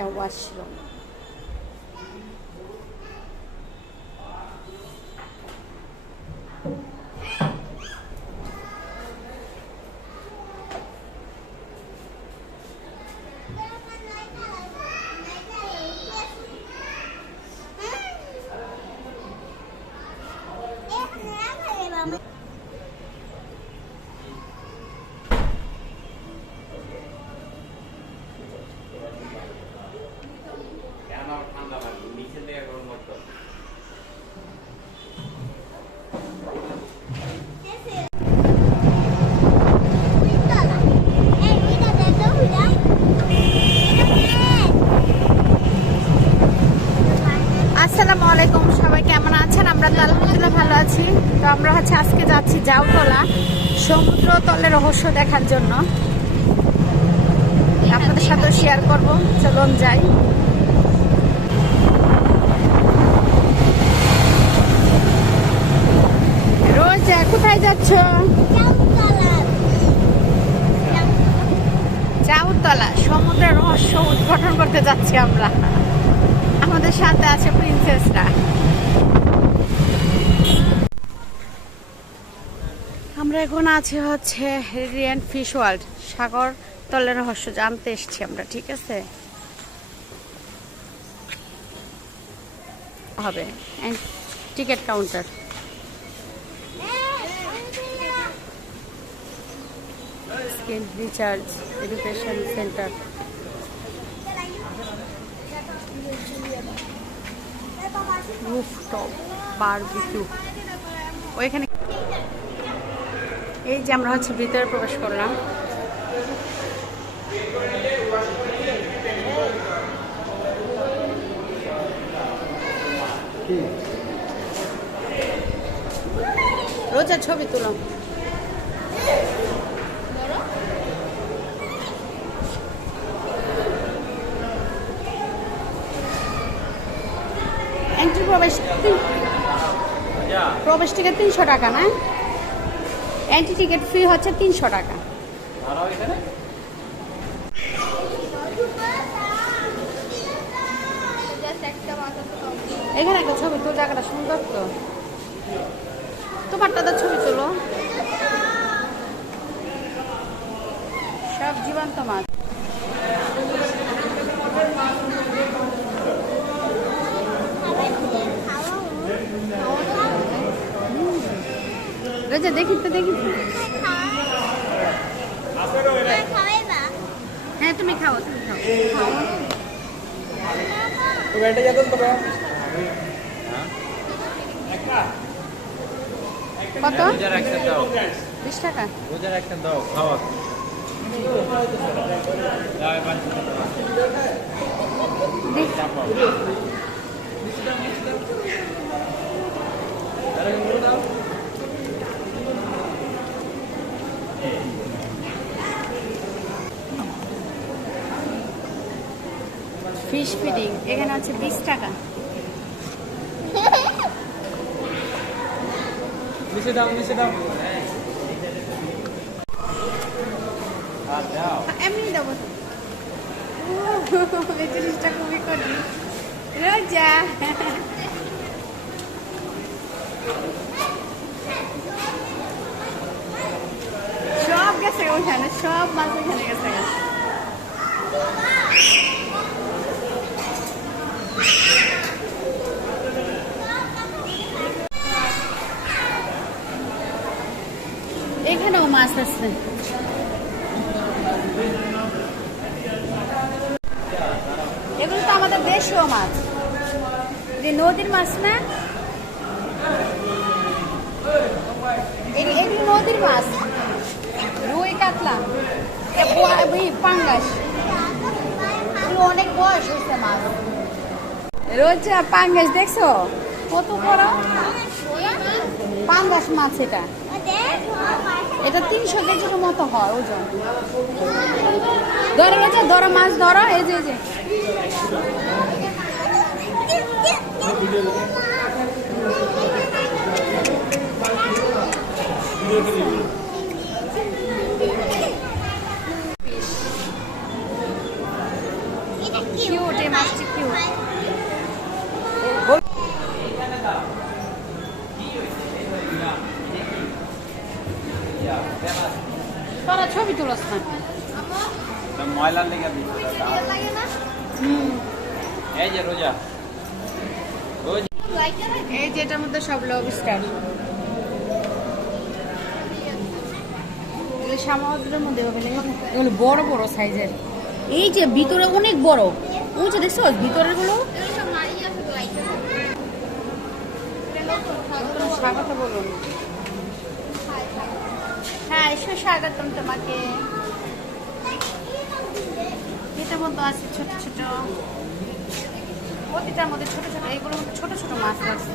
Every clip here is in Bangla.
এটা ওয়াশরুম আছি তো আমরা হচ্ছে আজকে যাচ্ছি জাউতলা সমুদ্র তলে রহস্য দেখার জন্য। আপনাদের সাথে শেয়ার করব। চলুন যাই। রোজা, কোথায় যাচ্ছ? জাউতলা সমুদ্রের রহস্য উদ্ঘাটন করতে যাচ্ছি আমরা। আমাদের সাথে আছে প্রিন্সেসরা আমরা এখন আছি হচ্ছে রিয়ান ফিশ ওয়ার্ল্ড সাগর তলের রহস্য জানতে এসেছি আমরা, ঠিক আছে? হবে ticket counter screen recharge education centre rooftop barbecue ওইখানে এই যে আমরা হচ্ছে ভিতরে প্রবেশ করলাম। রোজা ছবি তুলো। এন্ট্রি প্রবেশ প্রবেশ তিনশো টাকা, না? এন্ট্রি টিকিট ফ্রি হচ্ছে তিনশো টাকা। এখানে। একটা ছবি তোর জায়গাটা সুন্দর তো। তোমারটা তো ছবি তোলো। সব জীবন্ত মাছ। রোজা দেখি তো, দেখি। হ্যাঁ তুমি খাও তুমি খাও। কত? বিশ টাকা। একসাথে দাও দেখ। ফিশ ফিডিং এখানে আছে বিশ টাকা। নিচে দাও নিচে দাও। এমনি দেবো। এই জিনিসটা খুবই করি রোজা। সব গেছে ওখানে সব মাছ ওখানে গেছে এখানেও মাছ আছে এগুলো তো আমাদের দেশীয় মাছ যে নদীর মাছ না? নদীর মাছ। রুই কাতলা। পাঙ্গাস। এগুলো অনেক বয়স হয়েছে মাছ। রোজা পাঙ্গাস, দেখছ? কত বড়? পাঙ্গাস মাছ এটা। এটা তিনশো কেজির মতো হয় ওজন। ধরো রোজা ধরো মাছ, ধরো এই যে। কিউট এই মাছটি কিউট তোরা ছবি তুলস না তো ময়লার লেগে এই যে রোজ এই যে এটার মধ্যে সব লব স্টার মধ্যে বড় বড় সাইজের এই যে ভিতরে অনেক বড়। ওই যে দেখছ, ভিতরেরগুলো? স্বাগত বলুন হ্যাঁ তোমাকে। এটার মধ্যে আছে ছোট ছোট। প্রতিটার মধ্যে ছোট ছোট এইগুলোর মধ্যে ছোট ছোট মাছ আছে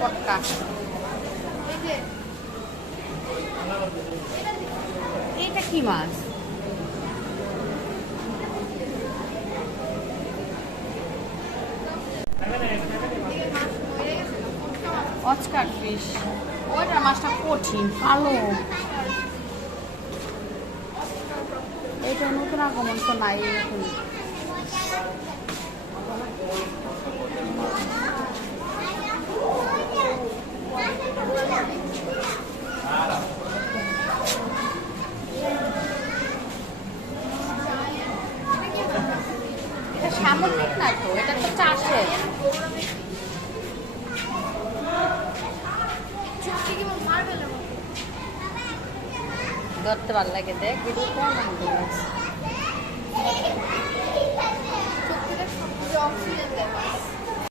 পটকা। এইটা কি মাছ? ফিশ। মাছটা কঠিন, ভালো। এটা নতুন আগমন তো নাই এখন এটা সামুদ্রিক না তো এটা তো চাষের ধরতে ভালো লাগে দেখ ভিডিও কোন মধ্যে আছে